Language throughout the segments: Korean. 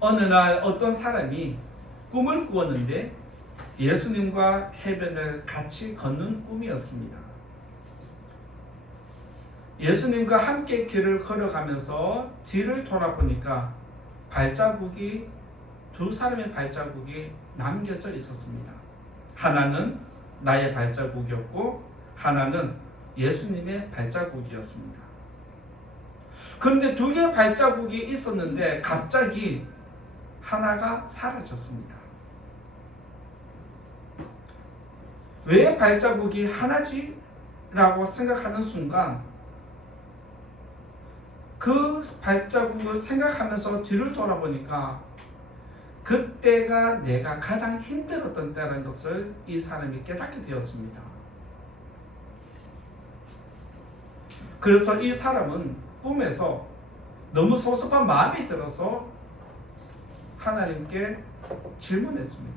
어느 날 어떤 사람이 꿈을 꾸었는데 예수님과 해변을 같이 걷는 꿈이었습니다. 예수님과 함께 길을 걸어가면서 뒤를 돌아보니까 두 사람의 발자국이 남겨져 있었습니다. 하나는 나의 발자국이었고 하나는 예수님의 발자국이었습니다. 그런데 두 개의 발자국이 있었는데 갑자기 하나가 사라졌습니다. 왜 발자국이 하나지? 라고 생각하는 순간 그 발자국을 생각하면서 뒤를 돌아보니까 그때가 내가 가장 힘들었던 때라는 것을 이 사람이 깨닫게 되었습니다. 그래서 이 사람은 꿈에서 너무 섭섭한 마음이 들어서 하나님께 질문했습니다.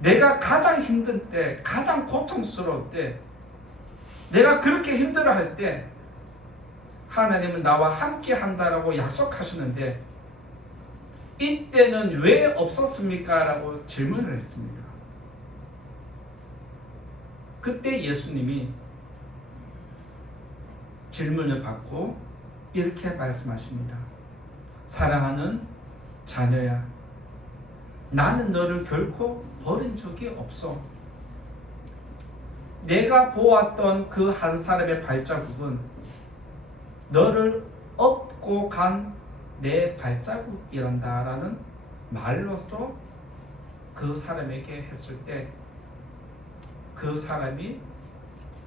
내가 가장 힘든 때, 가장 고통스러울 때, 내가 그렇게 힘들어할 때 하나님은 나와 함께 한다라고 약속하시는데 이때는 왜 없었습니까? 라고 질문을 했습니다. 그때 예수님이 질문을 받고 이렇게 말씀하십니다. 사랑하는 자녀야, 나는 너를 결코 버린 적이 없어. 내가 보았던 그 한 사람의 발자국은 너를 업고 간 내 발자국이란다 라는 말로써 그 사람에게 했을 때 그 사람이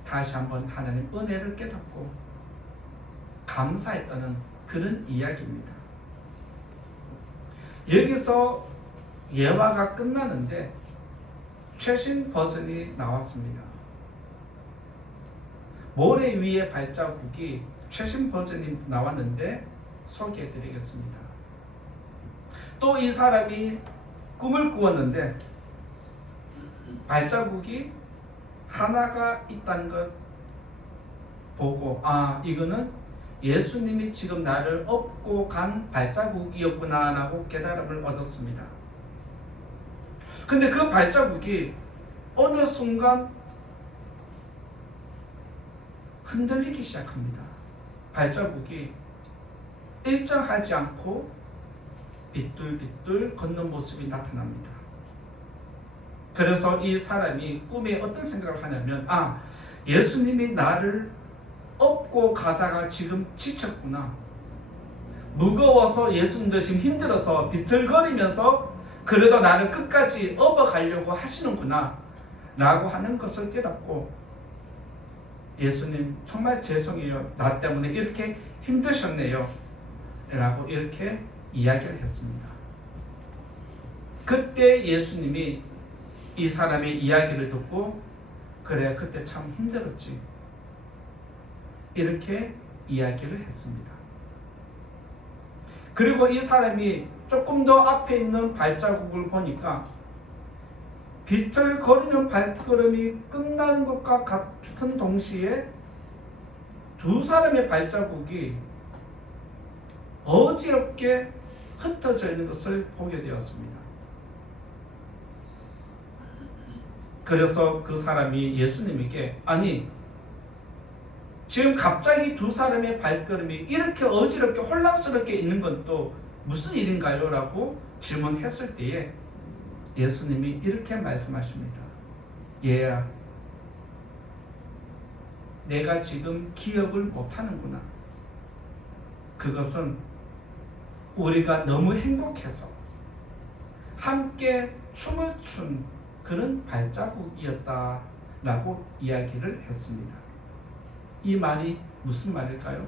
다시 한번 하나님 은혜를 깨닫고 감사했다는 그런 이야기입니다. 여기서 예화가 끝나는데 최신 버전이 나왔습니다. 모래 위의 발자국이 최신 버전이 나왔는데 소개해 드리겠습니다. 또 이 사람이 꿈을 꾸었는데 발자국이 하나가 있다는 것 보고 이거는 예수님이 지금 나를 업고 간 발자국이었구나 라고 깨달음을 얻었습니다. 근데 그 발자국이 어느 순간 흔들리기 시작합니다. 발자국이 일정하지 않고 빗둘빗둘 걷는 모습이 나타납니다. 그래서 이 사람이 꿈에 어떤 생각을 하냐면 예수님이 나를 업고 가다가 지금 지쳤구나. 무거워서 예수님도 지금 힘들어서 비틀거리면서 그래도 나를 끝까지 업어가려고 하시는구나 라고 하는 것을 깨닫고 예수님 정말 죄송해요. 나 때문에 이렇게 힘드셨네요. 라고 이렇게 이야기를 했습니다. 그때 예수님이 이 사람의 이야기를 듣고 그래 그때 참 힘들었지 이렇게 이야기를 했습니다. 그리고 이 사람이 조금 더 앞에 있는 발자국을 보니까 비틀거리는 발걸음이 끝나는 것과 같은 동시에 두 사람의 발자국이 어지럽게 흩어져 있는 것을 보게 되었습니다. 그래서 그 사람이 예수님에게 지금 갑자기 두 사람의 발걸음이 이렇게 어지럽게 혼란스럽게 있는 건 또 무슨 일인가요? 라고 질문했을 때에 예수님이 이렇게 말씀하십니다. 얘야, 내가 지금 기억을 못하는구나. 그것은 우리가 너무 행복해서 함께 춤을 춘 그런 발자국이었다라고 이야기를 했습니다. 이 말이 무슨 말일까요?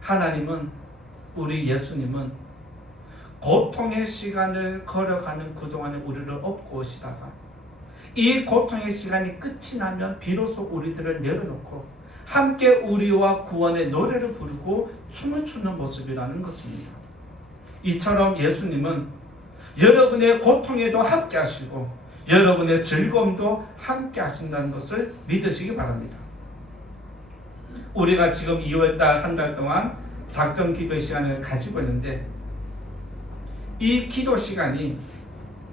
하나님은, 우리 예수님은 고통의 시간을 걸어가는 그동안에 우리를 업고 오시다가 이 고통의 시간이 끝이 나면 비로소 우리들을 내려놓고 함께 우리와 구원의 노래를 부르고 춤을 추는 모습이라는 것입니다. 이처럼 예수님은 여러분의 고통에도 함께 하시고 여러분의 즐거움도 함께 하신다는 것을 믿으시기 바랍니다. 우리가 지금 2월달 한 달 동안 작전 기도 시간을 가지고 있는데 이 기도 시간이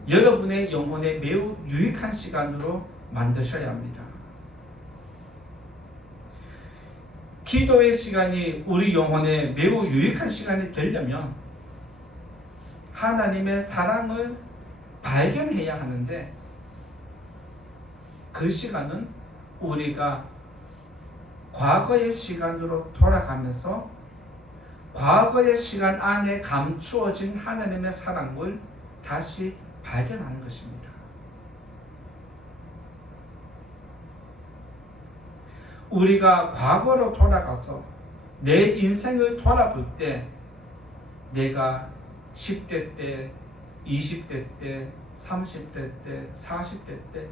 여러분의 영혼에 매우 유익한 시간으로 만드셔야 합니다. 기도의 시간이 우리 영혼에 매우 유익한 시간이 되려면 하나님의 사랑을 발견해야 하는데 그 시간은 우리가 과거의 시간으로 돌아가면서 과거의 시간 안에 감추어진 하나님의 사랑을 다시 발견하는 것입니다. 우리가 과거로 돌아가서 내 인생을 돌아볼 때 내가 10대 때, 20대 때, 30대 때, 40대 때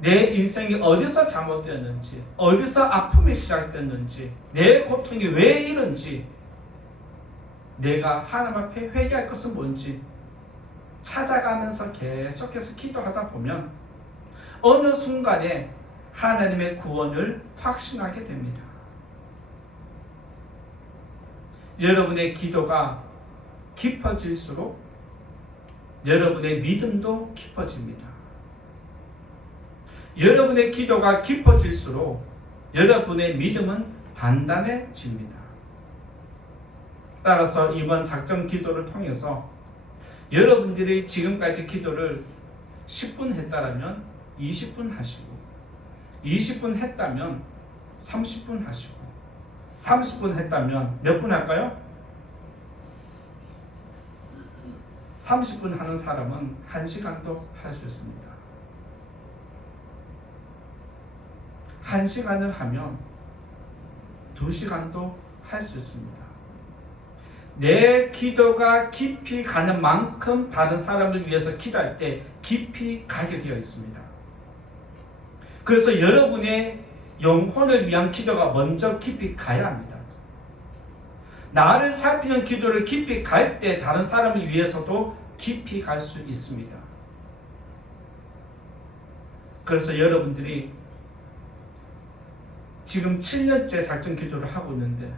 내 인생이 어디서 잘못되었는지, 어디서 아픔이 시작됐는지, 내 고통이 왜 이런지, 내가 하나님 앞에 회개할 것은 뭔지 찾아가면서 계속해서 기도하다 보면 어느 순간에 하나님의 구원을 확신하게 됩니다. 여러분의 기도가 깊어질수록 여러분의 믿음도 깊어집니다. 여러분의 기도가 깊어질수록 여러분의 믿음은 단단해집니다. 따라서 이번 작전 기도를 통해서 여러분들이 지금까지 기도를 10분 했다면 20분 하시고 20분 했다면 30분 하시고 30분 했다면 몇 분 할까요? 30분 하는 사람은 1시간도 할 수 있습니다. 1시간을 하면 2시간도 할 수 있습니다. 내 기도가 깊이 가는 만큼 다른 사람을 위해서 기도할 때 깊이 가게 되어 있습니다. 그래서 여러분의 영혼을 위한 기도가 먼저 깊이 가야 합니다. 나를 살피는 기도를 깊이 갈 때 다른 사람을 위해서도 깊이 갈 수 있습니다. 그래서 여러분들이 지금 7년째 작전 기도를 하고 있는데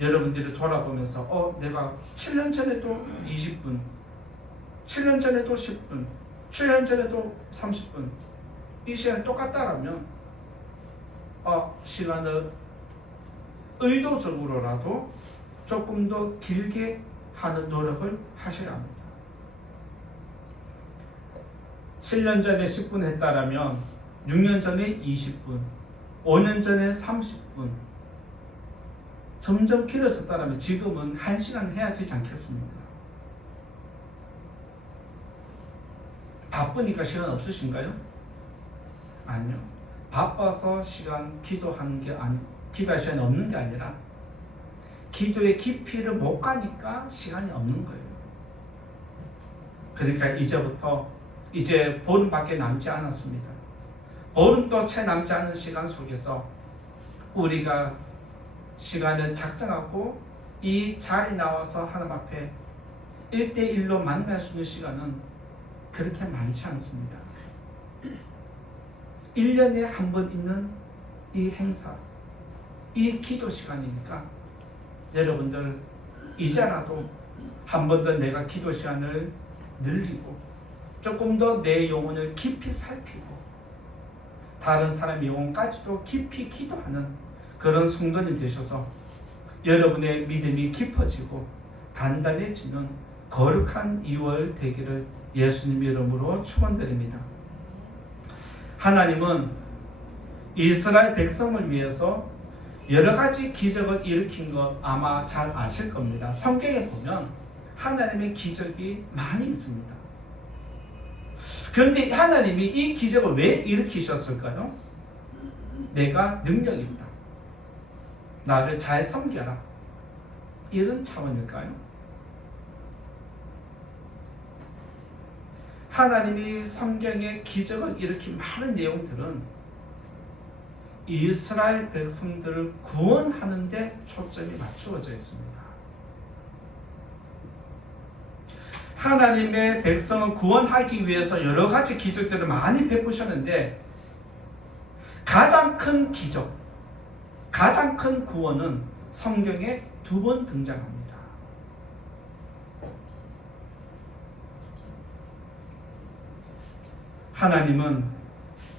여러분들이 돌아보면서 내가 7년 전에도 20분, 7년 전에도 10분, 7년 전에도 30분 이 시간이 똑같다라면 시간을 의도적으로라도 조금 더 길게 하는 노력을 하셔야 합니다. 7년 전에 10분 했다라면 6년 전에 20분, 5년 전에 30분 점점 길어졌다면 지금은 1시간 해야 되지 않겠습니까? 바쁘니까 시간 없으신가요? 아니요. 바빠서 기도할 시간이 없는 게 아니라 기도의 깊이를 못 가니까 시간이 없는 거예요. 그러니까 이제 보름밖에 남지 않았습니다. 보름도 채 남지 않은 시간 속에서 우리가 시간을 작정하고 이 자리에 나와서 하나님 앞에 1대1로 만날 수 있는 시간은 그렇게 많지 않습니다. 1년에 한 번 있는 이 행사, 이 기도 시간이니까 여러분들 이제라도 한 번 더 내가 기도 시간을 늘리고 조금 더 내 영혼을 깊이 살피고 다른 사람의 영혼까지도 깊이 기도하는 그런 성도님 되셔서 여러분의 믿음이 깊어지고 단단해지는 거룩한 2월 되기를 예수님 이름으로 축원드립니다. 하나님은 이스라엘 백성을 위해서 여러 가지 기적을 일으킨 것 아마 잘 아실 겁니다. 성경에 보면 하나님의 기적이 많이 있습니다. 그런데 하나님이 이 기적을 왜 일으키셨을까요? 내가 능력이 있다. 나를 잘 섬겨라. 이런 차원일까요? 하나님이 성경에 기적을 일으킨 많은 내용들은 이스라엘 백성들을 구원하는 데 초점이 맞추어져 있습니다. 하나님의 백성을 구원하기 위해서 여러 가지 기적들을 많이 베푸셨는데 가장 큰 기적, 가장 큰 구원은 성경에 2번 등장합니다. 하나님은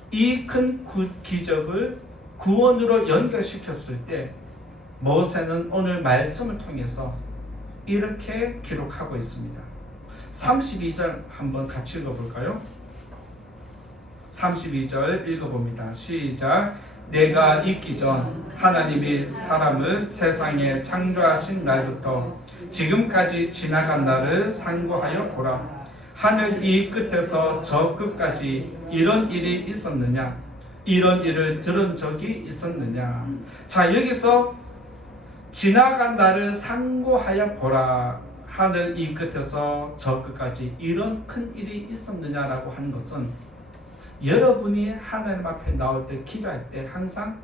이 큰 기적을 구원으로 연결시켰을 때 모세는 오늘 말씀을 통해서 이렇게 기록하고 있습니다. 32절 한번 같이 읽어볼까요? 32절 읽어봅니다. 시작. 내가 있기 전 하나님이 사람을 세상에 창조하신 날부터 지금까지 지나간 날을 상고하여 보라. 하늘 이 끝에서 저 끝까지 이런 일이 있었느냐? 이런 일을 들은 적이 있었느냐? 자, 여기서 지나간 날을 상고하여 보라. 하늘 이 끝에서 저 끝까지 이런 큰 일이 있었느냐라고 하는 것은 여러분이 하나님 앞에 나올 때 기도할 때 항상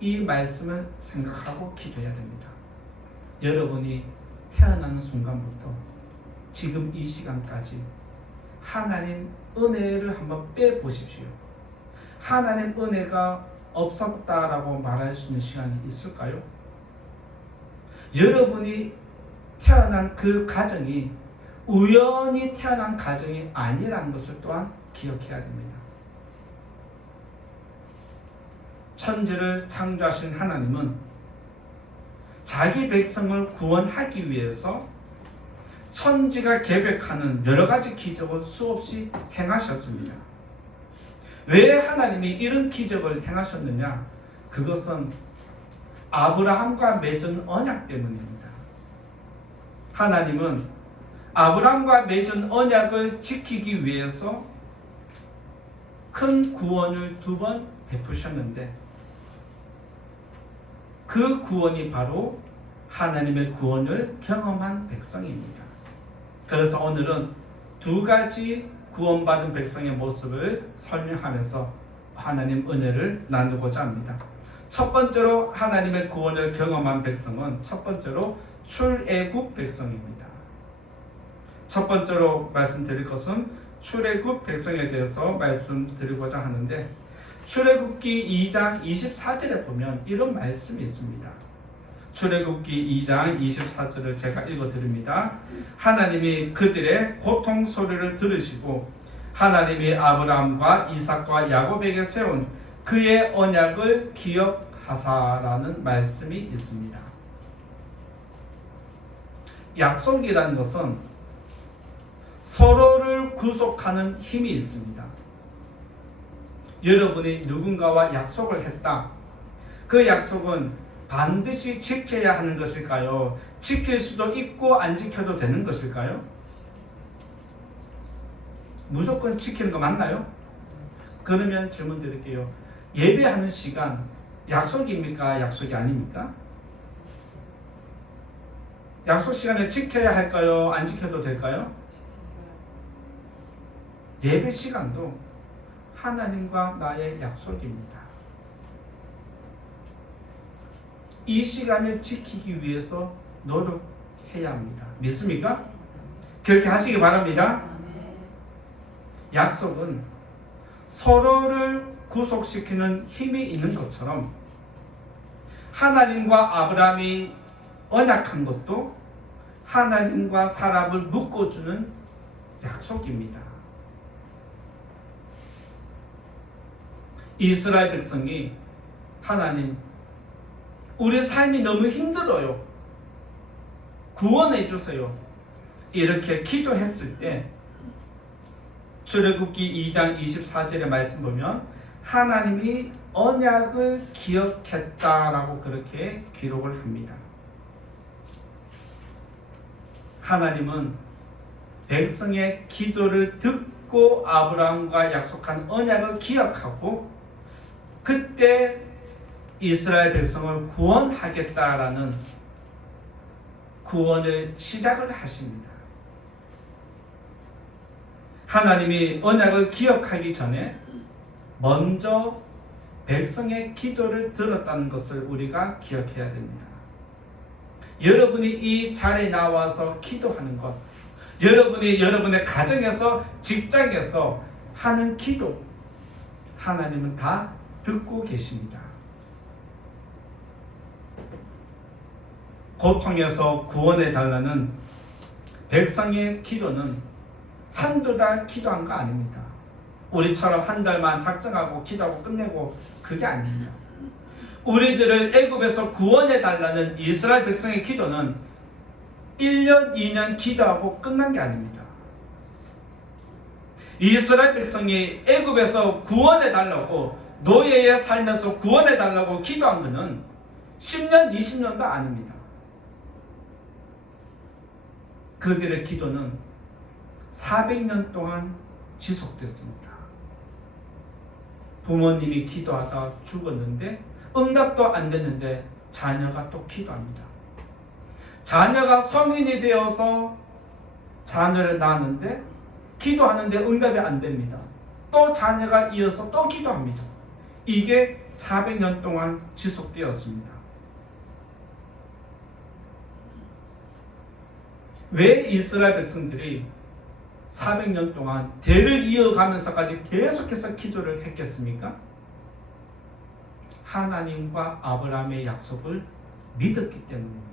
이 말씀을 생각하고 기도해야 됩니다. 여러분이 태어나는 순간부터 지금 이 시간까지 하나님 은혜를 한번 빼보십시오. 하나님 은혜가 없었다라고 말할 수 있는 시간이 있을까요? 여러분이 태어난 그 가정이 우연히 태어난 가정이 아니라는 것을 또한 기억해야 됩니다. 천지를 창조하신 하나님은 자기 백성을 구원하기 위해서 천지가 계획하는 여러 가지 기적을 수없이 행하셨습니다. 왜 하나님이 이런 기적을 행하셨느냐? 그것은 아브라함과 맺은 언약 때문입니다. 하나님은 아브라함과 맺은 언약을 지키기 위해서 큰 구원을 2번 베푸셨는데 그 구원이 바로 하나님의 구원을 경험한 백성입니다. 그래서 오늘은 2가지 구원받은 백성의 모습을 설명하면서 하나님 은혜를 나누고자 합니다. 첫 번째로 하나님의 구원을 경험한 백성은 첫 번째로 출애굽 백성입니다. 첫 번째로 말씀드릴 것은 출애굽 백성에 대해서 말씀드리고자 하는데 출애굽기 2장 24절에 보면 이런 말씀이 있습니다. 출애굽기 2장 24절을 제가 읽어드립니다. 하나님이 그들의 고통 소리를 들으시고 하나님이 아브라함과 이삭과 야곱에게 세운 그의 언약을 기억하사라는 말씀이 있습니다. 약속이라는 것은 서로를 구속하는 힘이 있습니다. 여러분이 누군가와 약속을 했다. 그 약속은 반드시 지켜야 하는 것일까요? 지킬 수도 있고 안 지켜도 되는 것일까요? 무조건 지키는 거 맞나요? 그러면 질문 드릴게요. 예배하는 시간 약속입니까? 약속이 아닙니까? 약속 시간에 지켜야 할까요? 안 지켜도 될까요? 예배 시간도 하나님과 나의 약속입니다. 이 시간을 지키기 위해서 노력해야 합니다. 믿습니까? 그렇게 하시기 바랍니다. 약속은 서로를 구속시키는 힘이 있는 것처럼 하나님과 아브라함이 언약한 것도 하나님과 사람을 묶어주는 약속입니다. 이스라엘 백성이 하나님, 우리 삶이 너무 힘들어요. 구원해 주세요. 이렇게 기도했을 때 출애굽기 2장 24절의 말씀 보면 하나님이 언약을 기억했다라고 그렇게 기록을 합니다. 하나님은 백성의 기도를 듣고 아브라함과 약속한 언약을 기억하고 그때 이스라엘 백성을 구원하겠다라는 구원을 시작을 하십니다. 하나님이 언약을 기억하기 전에 먼저 백성의 기도를 들었다는 것을 우리가 기억해야 됩니다. 여러분이 이 자리에 나와서 기도하는 것, 여러분이 여러분의 가정에서 직장에서 하는 기도, 하나님은 다 듣고 계십니다. 고통에서 구원해 달라는 백성의 기도는 한두 달 기도한 거 아닙니다. 우리처럼 한 달만 작정하고 기도하고 끝내고 그게 아닙니다. 우리들을 애굽에서 구원해 달라는 이스라엘 백성의 기도는 1년, 2년 기도하고 끝난 게 아닙니다. 이스라엘 백성이 애굽에서 구원해 달라고 노예의 삶에서 구원해 달라고 기도한 것은 10년, 20년도 아닙니다. 그들의 기도는 400년 동안 지속됐습니다. 부모님이 기도하다 죽었는데 응답도 안 됐는데 자녀가 또 기도합니다. 자녀가 성인이 되어서 자녀를 낳았는데 기도하는데 응답이 안 됩니다. 또 자녀가 이어서 또 기도합니다. 이게 400년 동안 지속되었습니다. 왜 이스라엘 백성들이 400년 동안 대를 이어가면서까지 계속해서 기도를 했겠습니까? 하나님과 아브라함의 약속을 믿었기 때문입니다.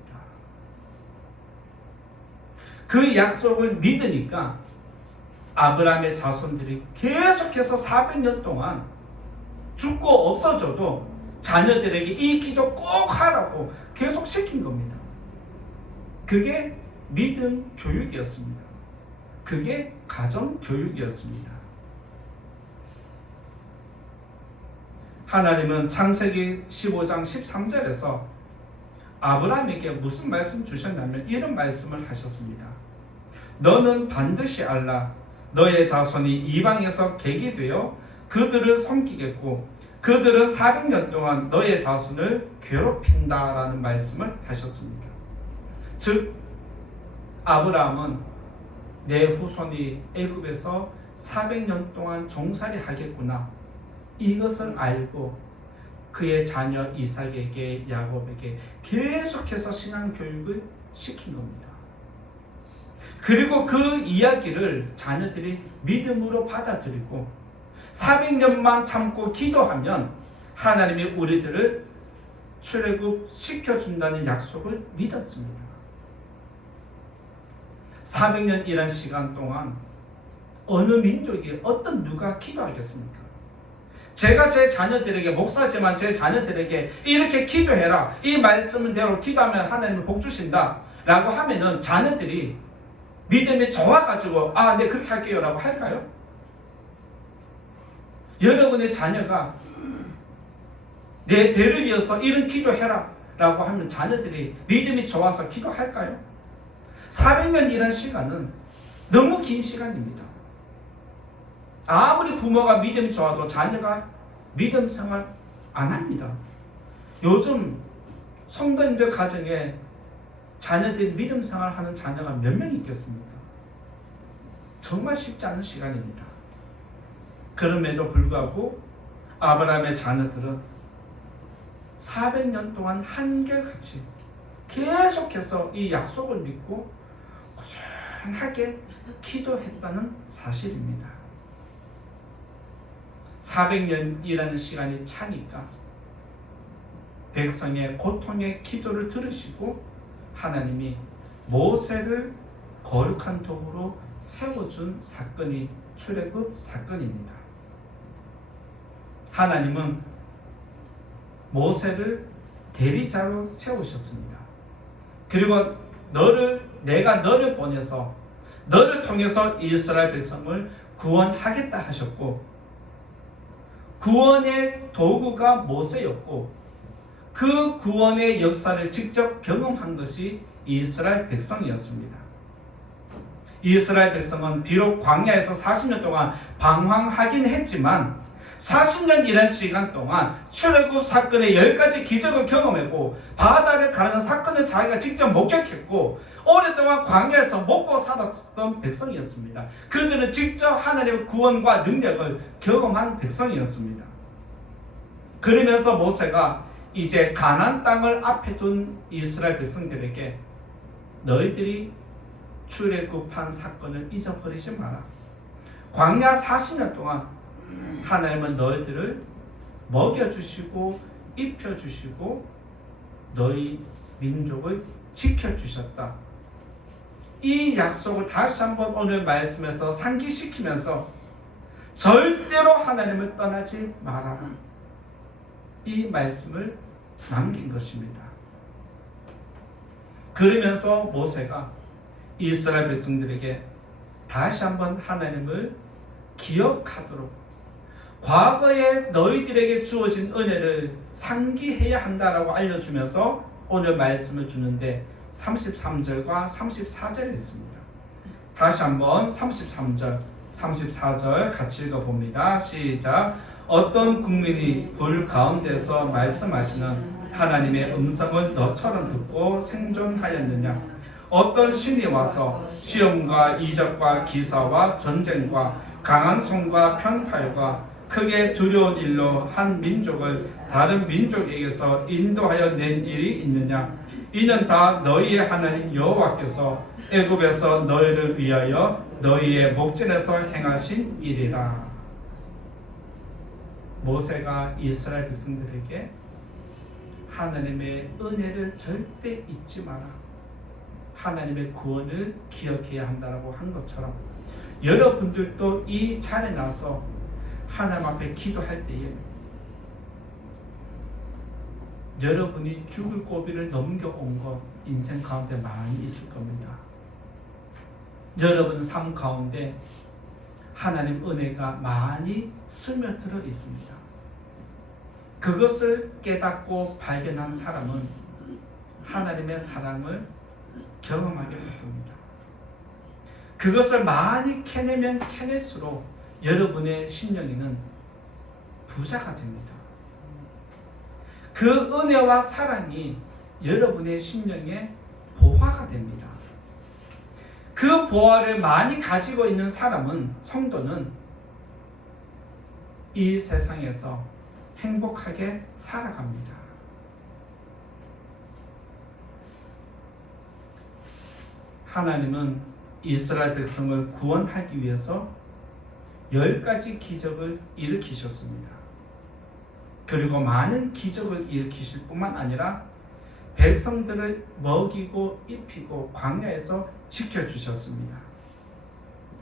그 약속을 믿으니까 아브라함의 자손들이 계속해서 400년 동안 죽고 없어져도 자녀들에게 이 기도 꼭 하라고 계속 시킨 겁니다. 그게 믿음 교육이었습니다. 그게 가정 교육이었습니다. 하나님은 창세기 15장 13절에서 아브라함에게 무슨 말씀 주셨냐면 이런 말씀을 하셨습니다. 너는 반드시 알라. 너의 자손이 이방에서 객이 되어 그들을 섬기겠고 그들은 400년 동안 너의 자손을 괴롭힌다라는 말씀을 하셨습니다. 즉 아브라함은 내 후손이 애굽에서 400년 동안 종살이 하겠구나, 이것을 알고 그의 자녀 이삭에게 야곱에게 계속해서 신앙교육을 시킨 겁니다. 그리고 그 이야기를 자녀들이 믿음으로 받아들이고 400년만 참고 기도하면 하나님이 우리들을 출애굽 시켜준다는 약속을 믿었습니다. 400년이란 시간 동안 어느 민족이 어떤 누가 기도하겠습니까? 제가 제 자녀들에게, 목사지만 제 자녀들에게 이렇게 기도해라, 이 말씀대로 기도하면 하나님은 복 주신다 라고 하면은 자녀들이 믿음이 좋아가지고 네 그렇게 할게요 라고 할까요? 여러분의 자녀가 내 대를 이어서 이런 기도해라 라고 하면 자녀들이 믿음이 좋아서 기도할까요? 400년이라는 시간은 너무 긴 시간입니다. 아무리 부모가 믿음이 좋아도 자녀가 믿음 생활 안 합니다. 요즘 성도님들 가정에 자녀들이 믿음 생활하는 자녀가 몇 명 있겠습니까? 정말 쉽지 않은 시간입니다. 그럼에도 불구하고 아브라함의 자녀들은 400년 동안 한결같이 계속해서 이 약속을 믿고 꾸준하게 기도했다는 사실입니다. 400년이라는 시간이 차니까 백성의 고통의 기도를 들으시고 하나님이 모세를 거룩한 도구로 세워준 사건이 출애굽 사건입니다. 하나님은 모세를 대리자로 세우셨습니다. 그리고 내가 너를 보내서 너를 통해서 이스라엘 백성을 구원하겠다 하셨고, 구원의 도구가 모세였고 그 구원의 역사를 직접 경험한 것이 이스라엘 백성이었습니다. 이스라엘 백성은 비록 광야에서 40년 동안 방황하긴 했지만 40년이라는 시간 동안 출애굽 사건의 10가지 기적을 경험했고 바다를 가르는 사건을 자기가 직접 목격했고 오랫동안 광야에서 먹고 살았던 백성이었습니다. 그들은 직접 하나님의 구원과 능력을 경험한 백성이었습니다. 그러면서 모세가 이제 가나안 땅을 앞에 둔 이스라엘 백성들에게 너희들이 출애굽한 사건을 잊어버리지 마라. 광야 40년 동안 하나님은 너희들을 먹여주시고 입혀주시고 너희 민족을 지켜주셨다. 이 약속을 다시 한번 오늘 말씀에서 상기시키면서 절대로 하나님을 떠나지 말아라. 이 말씀을 남긴 것입니다. 그러면서 모세가 이스라엘 백성들에게 다시 한번 하나님을 기억하도록 과거에 너희들에게 주어진 은혜를 상기해야 한다라고 알려주면서 오늘 말씀을 주는데 33절과 34절에 있습니다. 다시 한번 33절, 34절 같이 읽어봅니다. 시작. 어떤 국민이 불 가운데서 말씀하시는 하나님의 음성을 너처럼 듣고 생존하였느냐? 어떤 신이 와서 시험과 이적과 기사와 전쟁과 강한 손과 편팔과 크게 두려운 일로 한 민족을 다른 민족에게서 인도하여 낸 일이 있느냐? 이는 다 너희의 하나님 여호와께서 애굽에서 너희를 위하여 너희의 목전에서 행하신 일이라. 모세가 이스라엘 백성들에게 하나님의 은혜를 절대 잊지 마라, 하나님의 구원을 기억해야 한다라고 한 것처럼 여러분들도 이 자리에 나서 하나님 앞에 기도할 때에 여러분이 죽을 고비를 넘겨온 것 인생 가운데 많이 있을 겁니다. 여러분 삶 가운데 하나님 은혜가 많이 스며들어 있습니다. 그것을 깨닫고 발견한 사람은 하나님의 사랑을 경험하게 될 겁니다. 그것을 많이 캐내면 캐낼수록 여러분의 심령에는 부자가 됩니다. 그 은혜와 사랑이 여러분의 심령에 보화가 됩니다. 그 보화를 많이 가지고 있는 사람은, 성도는 이 세상에서 행복하게 살아갑니다. 하나님은 이스라엘 백성을 구원하기 위해서 10가지 기적을 일으키셨습니다. 그리고 많은 기적을 일으키실 뿐만 아니라 백성들을 먹이고 입히고 광야에서 지켜주셨습니다.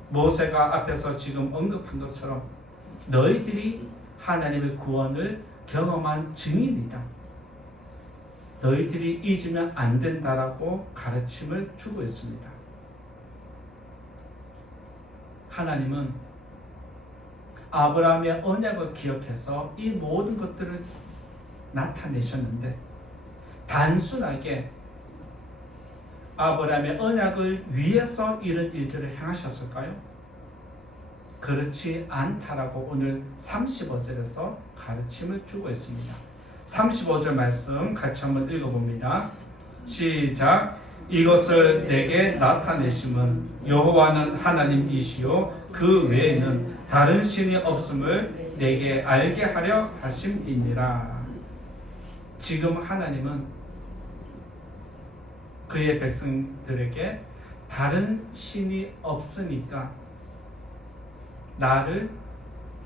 모세가 앞에서 지금 언급한 것처럼 너희들이 하나님의 구원을 경험한 증인이다. 너희들이 잊으면 안 된다라고 가르침을 주고 있습니다. 하나님은 아브라함의 언약을 기억해서 이 모든 것들을 나타내셨는데 단순하게 아브라함의 언약을 위해서 이런 일들을 행하셨을까요? 그렇지 않다라고 오늘 35절에서 가르침을 주고 있습니다. 35절 말씀 같이 한번 읽어봅니다. 시작. 이것을 내게 나타내심은 여호와는 하나님이시요 그 외에는 다른 신이 없음을 내게 알게 하려 하심이니라. 지금 하나님은 그의 백성들에게 다른 신이 없으니까 나를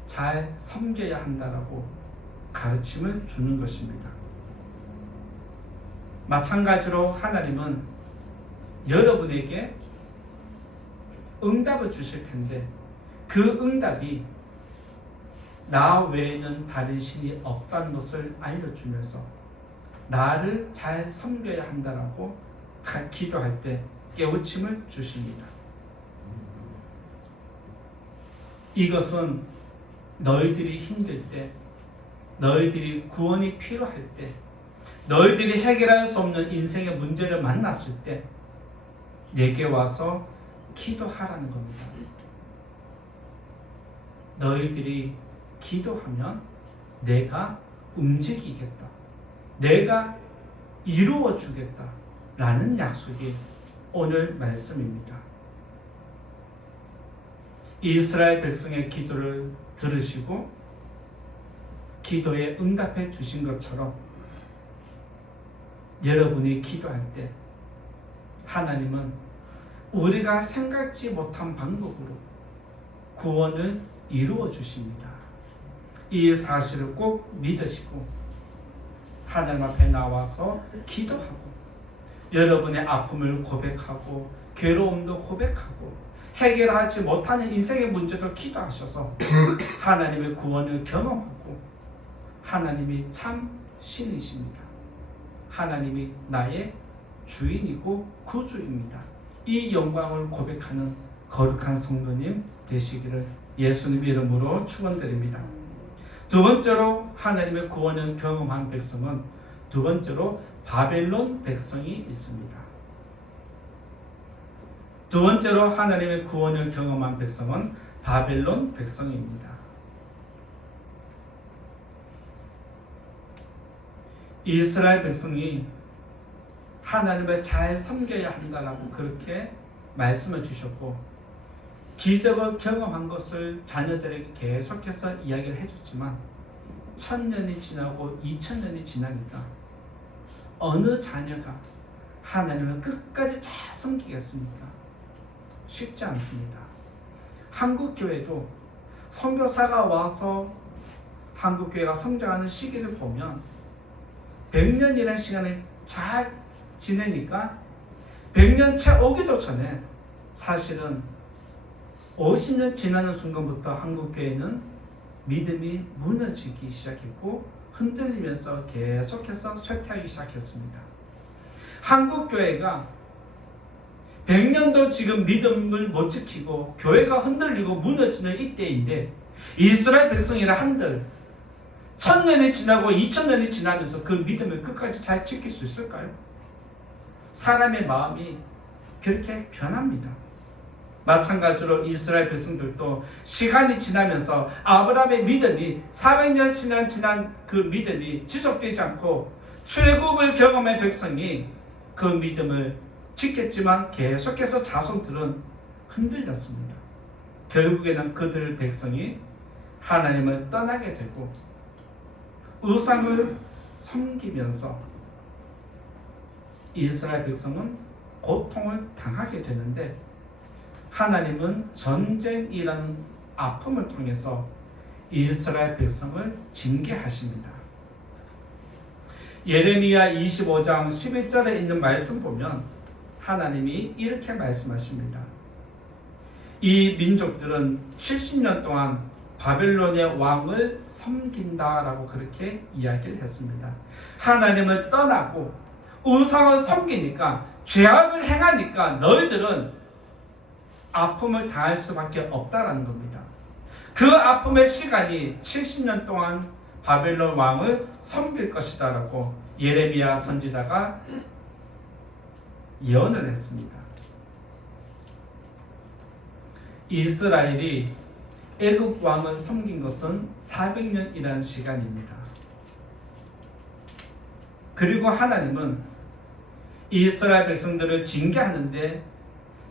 잘 섬겨야 한다라고 가르침을 주는 것입니다. 마찬가지로 하나님은 여러분에게 응답을 주실 텐데 그 응답이 나 외에는 다른 신이 없다는 것을 알려주면서 나를 잘 섬겨야 한다라고 기도할 때 깨우침을 주십니다. 이것은 너희들이 힘들 때, 너희들이 구원이 필요할 때, 너희들이 해결할 수 없는 인생의 문제를 만났을 때 내게 와서 기도하라는 겁니다. 너희들이 기도하면 내가 움직이겠다. 내가 이루어 주겠다. 라는 약속이 오늘 말씀입니다. 이스라엘 백성의 기도를 들으시고 기도에 응답해 주신 것처럼 여러분이 기도할 때 하나님은 우리가 생각지 못한 방법으로 구원을 이루어 주십니다. 이 사실을 꼭 믿으시고 하나님 앞에 나와서 기도하고 여러분의 아픔을 고백하고 괴로움도 고백하고 해결하지 못하는 인생의 문제도 기도하셔서 하나님의 구원을 경험하고 하나님이 참 신이십니다. 하나님이 나의 주인이고 구주입니다. 이 영광을 고백하는 거룩한 성도님 되시기를 예수님 이름으로 축원드립니다. 두 번째로 하나님의 구원을 경험한 백성은 두 번째로 바벨론 백성이 있습니다. 두 번째로 하나님의 구원을 경험한 백성은 바벨론 백성입니다. 이스라엘 백성이 하나님을 잘 섬겨야 한다라고 그렇게 말씀을 주셨고 기적을 경험한 것을 자녀들에게 계속해서 이야기를 해줬지만 1000년이 지나고 2000년이 지나니까 어느 자녀가 하나님을 끝까지 잘 섬기겠습니까? 쉽지 않습니다. 한국교회도 선교사가 와서 한국교회가 성장하는 시기를 보면 100년이라는 시간을 잘 지내니까 100년 채 오기도 전에 사실은 50년 지나는 순간부터 한국교회는 믿음이 무너지기 시작했고 흔들리면서 계속해서 쇠퇴하기 시작했습니다. 한국교회가 100년도 지금 믿음을 못 지키고 교회가 흔들리고 무너지는 이때인데 이스라엘 백성이라 한들 1000년이 지나고 2000년이 지나면서 그 믿음을 끝까지 잘 지킬 수 있을까요? 사람의 마음이 그렇게 변합니다. 마찬가지로 이스라엘 백성들도 시간이 지나면서 아브라함의 믿음이 400년 지난 그 믿음이 지속되지 않고 출애굽을 경험한 백성이 그 믿음을 지켰지만 계속해서 자손들은 흔들렸습니다. 결국에는 그들 백성이 하나님을 떠나게 되고 우상을 섬기면서 이스라엘 백성은 고통을 당하게 되는데 하나님은 전쟁이라는 아픔을 통해서 이스라엘 백성을 징계하십니다. 예레미야 25장 11절에 있는 말씀 보면 하나님이 이렇게 말씀하십니다. 이 민족들은 70년 동안 바벨론의 왕을 섬긴다라고 그렇게 이야기를 했습니다. 하나님을 떠나고 우상을 섬기니까 죄악을 행하니까 너희들은 아픔을 당할 수밖에 없다라는 겁니다. 그 아픔의 시간이 70년 동안 바벨론 왕을 섬길 것이다라고 예레미야 선지자가 예언을 했습니다. 이스라엘이 애굽 왕을 섬긴 것은 400년이라는 시간입니다. 그리고 하나님은 이스라엘 백성들을 징계하는데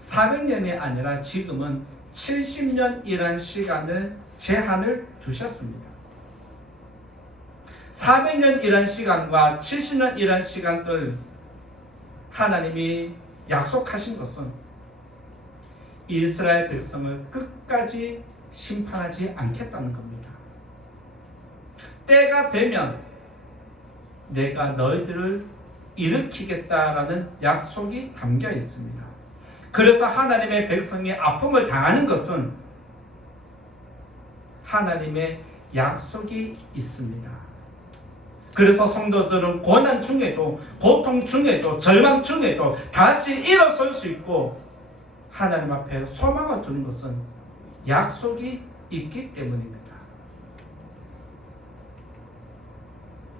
400년이 아니라 지금은 70년이라는 시간을 제한을 두셨습니다. 400년이라는 시간과 70년이라는 시간을 하나님이 약속하신 것은 이스라엘 백성을 끝까지 심판하지 않겠다는 겁니다. 때가 되면 내가 너희들을 일으키겠다라는 약속이 담겨 있습니다. 그래서 하나님의 백성이 아픔을 당하는 것은 하나님의 약속이 있습니다. 그래서 성도들은 고난 중에도 고통 중에도 절망 중에도 다시 일어설 수 있고 하나님 앞에 소망을 두는 것은 약속이 있기 때문입니다.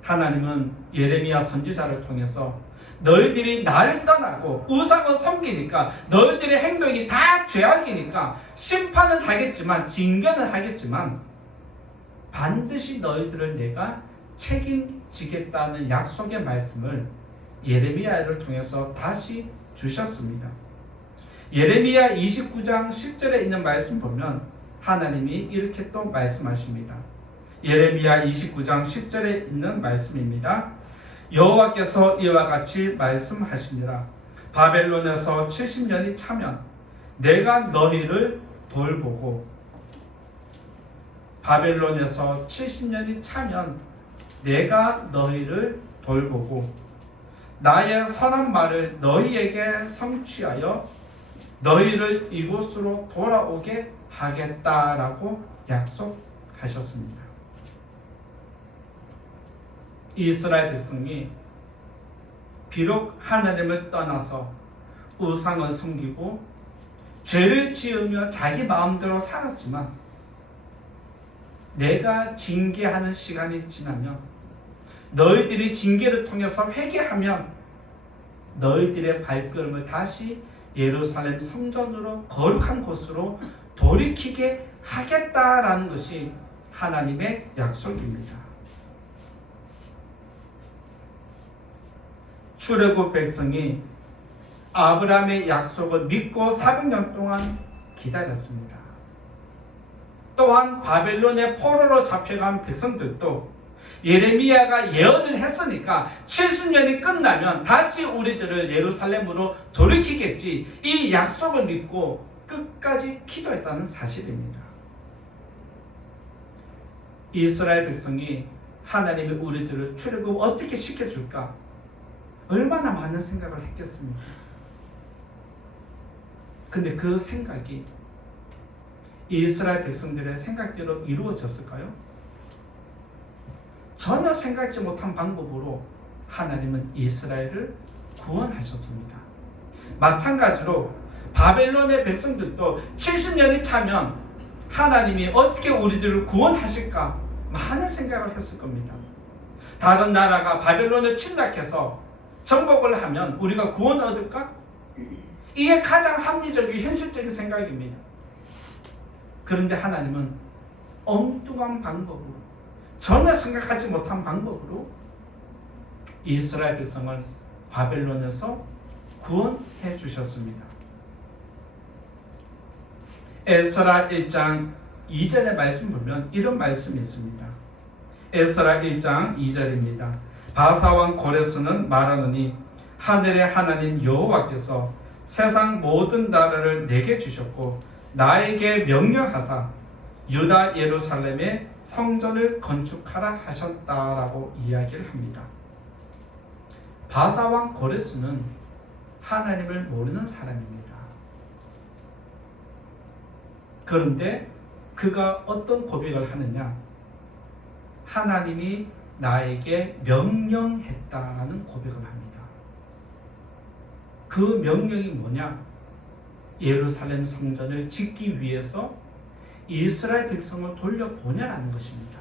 하나님은 예레미야 선지자를 통해서 너희들이 나를 떠나고 우상을 섬기니까 너희들의 행동이 다 죄악이니까 심판은 하겠지만 징계는 하겠지만 반드시 너희들을 내가 책임지겠다는 약속의 말씀을 예레미야를 통해서 다시 주셨습니다. 예레미야 29장 10절에 있는 말씀 보면 하나님이 이렇게 또 말씀하십니다. 예레미야 29장 10절에 있는 말씀입니다. 여호와께서 이와 같이 말씀하시니라. 바벨론에서 70년이 차면 내가 너희를 돌보고 바벨론에서 70년이 차면 내가 너희를 돌보고 나의 선한 말을 너희에게 성취하여 너희를 이곳으로 돌아오게 하겠다라고 약속하셨습니다. 이스라엘 백성이 비록 하나님을 떠나서 우상을 숨기고 죄를 지으며 자기 마음대로 살았지만 내가 징계하는 시간이 지나면 너희들이 징계를 통해서 회개하면 너희들의 발걸음을 다시 예루살렘 성전으로 거룩한 곳으로 돌이키게 하겠다라는 것이 하나님의 약속입니다. 출애굽 백성이 아브라함의 약속을 믿고 400년 동안 기다렸습니다. 또한 바벨론의 포로로 잡혀간 백성들도 예레미야가 예언을 했으니까 70년이 끝나면 다시 우리들을 예루살렘으로 돌이키겠지, 이 약속을 믿고 끝까지 기도했다는 사실입니다. 이스라엘 백성이 하나님이 우리들을 출애굽 어떻게 시켜줄까 얼마나 많은 생각을 했겠습니까? 근데 그 생각이 이스라엘 백성들의 생각대로 이루어졌을까요? 전혀 생각지 못한 방법으로 하나님은 이스라엘을 구원하셨습니다. 마찬가지로 바벨론의 백성들도 70년이 차면 하나님이 어떻게 우리들을 구원하실까 많은 생각을 했을 겁니다. 다른 나라가 바벨론을 침략해서 정복을 하면 우리가 구원 얻을까? 이게 가장 합리적이고 현실적인 생각입니다. 그런데 하나님은 엉뚱한 방법으로, 전혀 생각하지 못한 방법으로 이스라엘 백성을 바벨론에서 구원해 주셨습니다. 에스라 1장 2절의 말씀 보면 이런 말씀이 있습니다. 에스라 1장 2절입니다. 바사왕 고레스는 말하노니 하늘의 하나님 여호와께서 세상 모든 나라를 내게 주셨고 나에게 명령하사 유다 예루살렘에 성전을 건축하라 하셨다라고 이야기를 합니다. 바사왕 고레스는 하나님을 모르는 사람입니다. 그런데 그가 어떤 고백을 하느냐? 하나님이 나에게 명령했다라는 고백을 합니다. 그 명령이 뭐냐? 예루살렘 성전을 짓기 위해서 이스라엘 백성을 돌려보내라는 것입니다.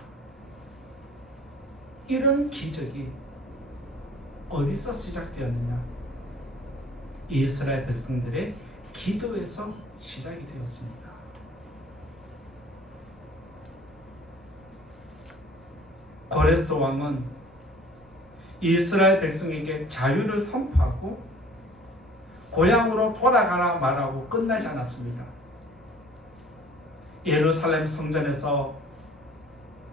이런 기적이 어디서 시작되었느냐? 이스라엘 백성들의 기도에서 시작이 되었습니다. 고레스 왕은 이스라엘 백성에게 자유를 선포하고 고향으로 돌아가라 말하고 끝나지 않았습니다. 예루살렘 성전에서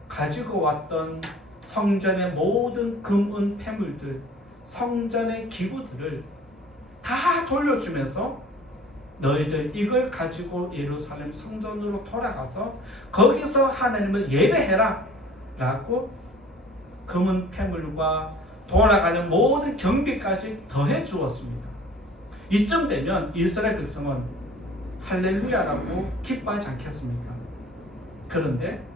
가지고 왔던 성전의 모든 금은 폐물들, 성전의 기구들을 다 돌려주면서 너희들 이걸 가지고 예루살렘 성전으로 돌아가서 거기서 하나님을 예배해라 라고 금은 폐물과 돌아가는 모든 경비까지 더해 주었습니다. 이쯤 되면 이스라엘 백성은 할렐루야라고 기뻐하지 않겠습니까? 그런데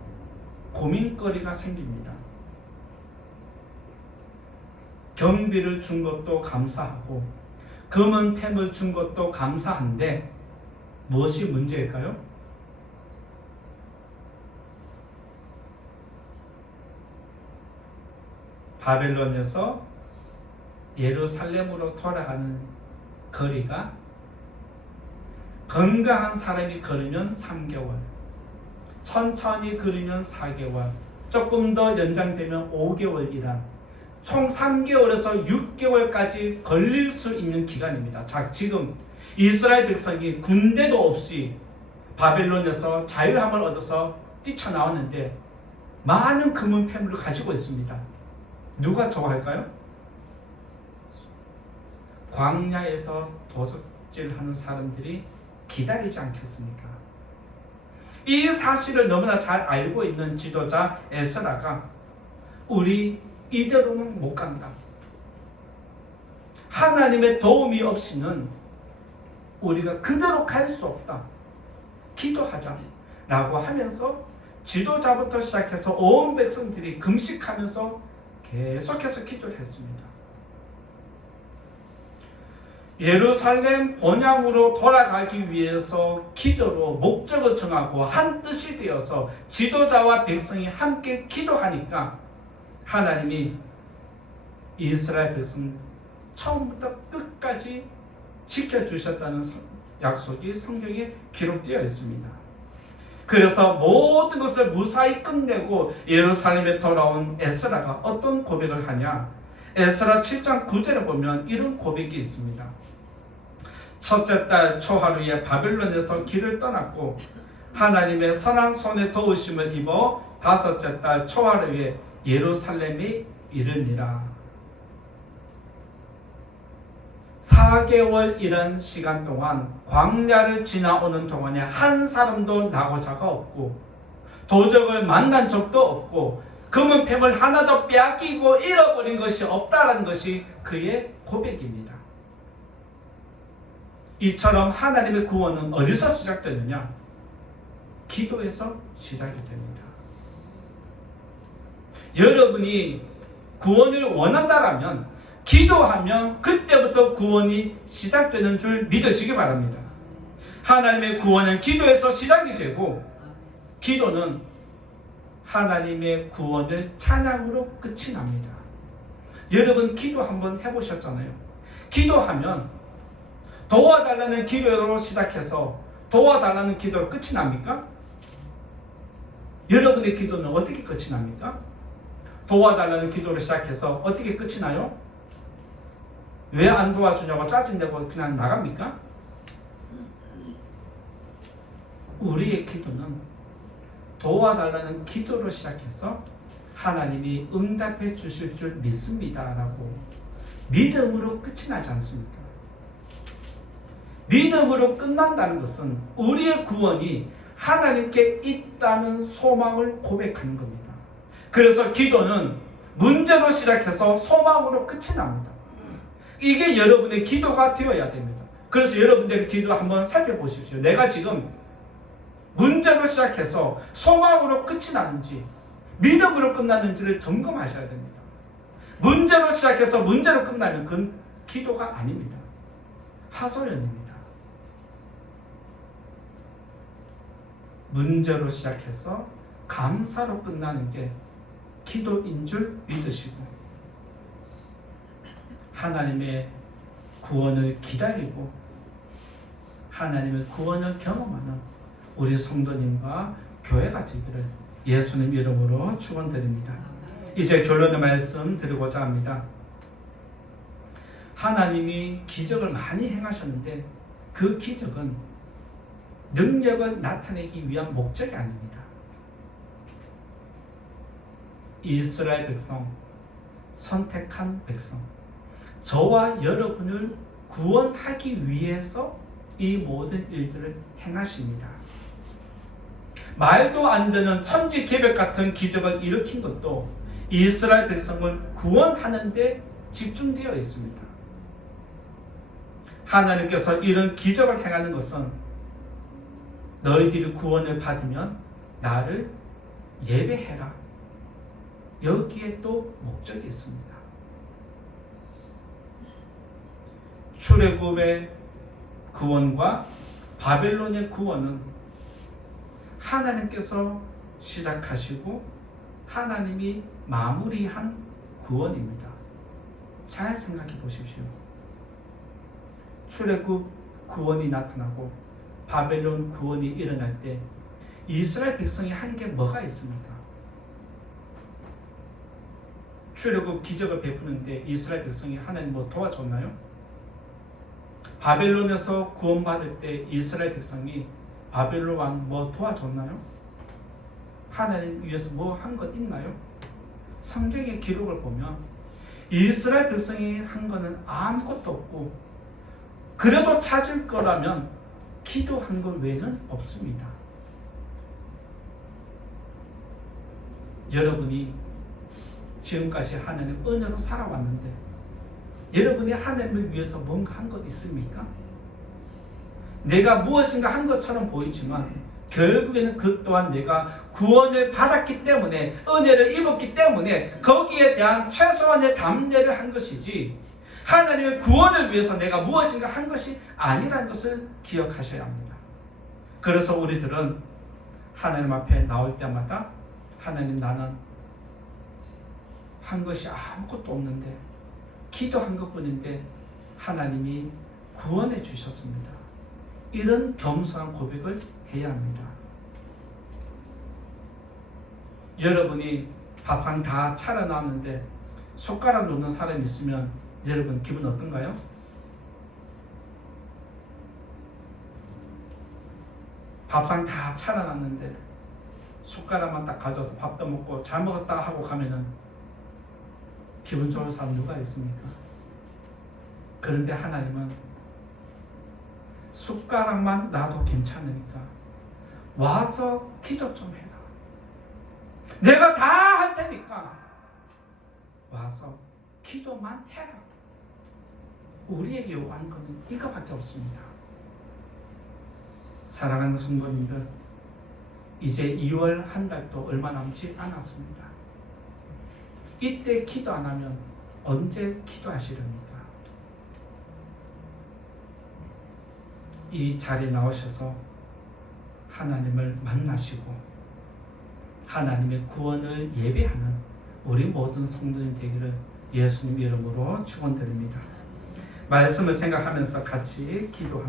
고민거리가 생깁니다. 경비를 준 것도 감사하고 금은 폐물 준 것도 감사한데 무엇이 문제일까요? 바벨론에서 예루살렘으로 돌아가는 거리가 건강한 사람이 걸으면 3개월, 천천히 걸으면 4개월, 조금 더 연장되면 5개월이란 총 3개월에서 6개월까지 걸릴 수 있는 기간입니다. 자, 지금 이스라엘 백성이 군대도 없이 바벨론에서 자유함을 얻어서 뛰쳐나왔는데 많은 금은 폐물을 가지고 있습니다. 누가 좋아할까요? 광야에서 도적질하는 사람들이 기다리지 않겠습니까? 이 사실을 너무나 잘 알고 있는 지도자 에스라가 우리 이대로는 못 간다. 하나님의 도움이 없이는 우리가 그대로 갈 수 없다. 기도하자 라고 하면서 지도자부터 시작해서 온 백성들이 금식하면서 계속해서 기도를 했습니다. 예루살렘 본향으로 돌아가기 위해서 기도로 목적을 정하고 한 뜻이 되어서 지도자와 백성이 함께 기도하니까 하나님이 이스라엘 백성 처음부터 끝까지 지켜주셨다는 약속이 성경에 기록되어 있습니다. 그래서 모든 것을 무사히 끝내고 예루살렘에 돌아온 에스라가 어떤 고백을 하냐? 에스라 7장 9절에 보면 이런 고백이 있습니다. 첫째 달 초하루에 바벨론에서 길을 떠났고 하나님의 선한 손에 도우심을 입어 다섯째 달 초하루에 예루살렘에 이르니라. 4개월이란 시간 동안 광야를 지나오는 동안에 한 사람도 낙오자가 없고 도적을 만난 적도 없고 금은뱀을 하나도 빼앗기고 잃어버린 것이 없다는 것이 그의 고백입니다. 이처럼 하나님의 구원은 어디서 시작되느냐? 기도에서 시작이 됩니다. 여러분이 구원을 원한다라면 기도하면 그때부터 구원이 시작되는 줄 믿으시기 바랍니다. 하나님의 구원은 기도에서 시작이 되고 기도는 하나님의 구원을 찬양으로 끝이 납니다. 여러분 기도 한번 해보셨잖아요. 기도하면 도와달라는 기도로 시작해서 도와달라는 기도로 끝이 납니까? 여러분의 기도는 어떻게 끝이 납니까? 도와달라는 기도로 시작해서 어떻게 끝이 나요? 왜 안 도와주냐고 짜증내고 그냥 나갑니까? 우리의 기도는 도와달라는 기도로 시작해서 하나님이 응답해 주실 줄 믿습니다 라고 믿음으로 끝이 나지 않습니까? 믿음으로 끝난다는 것은 우리의 구원이 하나님께 있다는 소망을 고백하는 겁니다. 그래서 기도는 문제로 시작해서 소망으로 끝이 납니다. 이게 여러분의 기도가 되어야 됩니다. 그래서 여러분들의 기도 한번 살펴보십시오. 내가 지금 문제로 시작해서 소망으로 끝이 나는지 믿음으로 끝나는지를 점검하셔야 됩니다. 문제로 시작해서 문제로 끝나면 그건 기도가 아닙니다. 하소연입니다. 문제로 시작해서 감사로 끝나는 게 기도인 줄 믿으시고 하나님의 구원을 기다리고 하나님의 구원을 경험하는 우리 성도님과 교회가 되기를 예수님 이름으로 축원드립니다. 이제 결론의 말씀 드리고자 합니다. 하나님이 기적을 많이 행하셨는데 그 기적은 능력을 나타내기 위한 목적이 아닙니다. 이스라엘 백성, 선택한 백성, 저와 여러분을 구원하기 위해서 이 모든 일들을 행하십니다. 말도 안 되는 천지개벽 같은 기적을 일으킨 것도 이스라엘 백성을 구원하는 데 집중되어 있습니다. 하나님께서 이런 기적을 행하는 것은 너희들이 구원을 받으면 나를 예배해라. 여기에 또 목적이 있습니다. 출애굽의 구원과 바벨론의 구원은 하나님께서 시작하시고 하나님이 마무리한 구원입니다. 잘 생각해 보십시오. 출애굽 구원이 나타나고 바벨론 구원이 일어날 때 이스라엘 백성이 한 게 뭐가 있습니까? 출애굽 기적을 베푸는데 이스라엘 백성이 하나님 뭐 도와줬나요? 바벨론에서 구원받을 때 이스라엘 백성이 바벨론 왕 뭐 도와줬나요? 하나님 위해서 뭐 한 것 있나요? 성경의 기록을 보면 이스라엘 백성이 한 거는 아무것도 없고 그래도 찾을 거라면 기도한 것 외에는 없습니다. 여러분이 지금까지 하나님 은혜로 살아왔는데 여러분이 하나님을 위해서 뭔가 한 것 있습니까? 내가 무엇인가 한 것처럼 보이지만 결국에는 그 또한 내가 구원을 받았기 때문에, 은혜를 입었기 때문에 거기에 대한 최소한의 담대를 한 것이지, 하나님의 구원을 위해서 내가 무엇인가 한 것이 아니라는 것을 기억하셔야 합니다. 그래서 우리들은 하나님 앞에 나올 때마다, 하나님, 나는 한 것이 아무것도 없는데, 기도한 것뿐인데 하나님이 구원해 주셨습니다. 이런 겸손한 고백을 해야 합니다. 여러분이 밥상 다 차려놨는데 숟가락 놓는 사람이 있으면 여러분 기분 어떤가요? 밥상 다 차려놨는데 숟가락만 딱 가져와서 밥도 먹고 잘 먹었다 하고 가면은 기분 좋은 사람 누가 있습니까? 그런데 하나님은 숟가락만 놔도 괜찮으니까 와서 기도 좀 해라. 내가 다 할 테니까 와서 기도만 해라. 우리에게 요구하는 것은 이거밖에 없습니다. 사랑하는 성도님들, 이제 2월 한 달도 얼마 남지 않았습니다. 이때 기도 안 하면 언제 기도하시렵니까? 이 자리에 나오셔서 하나님을 만나시고 하나님의 구원을 예배하는 우리 모든 성도님 되기를 예수님 이름으로 축원드립니다. 말씀을 생각하면서 같이 기도합니다.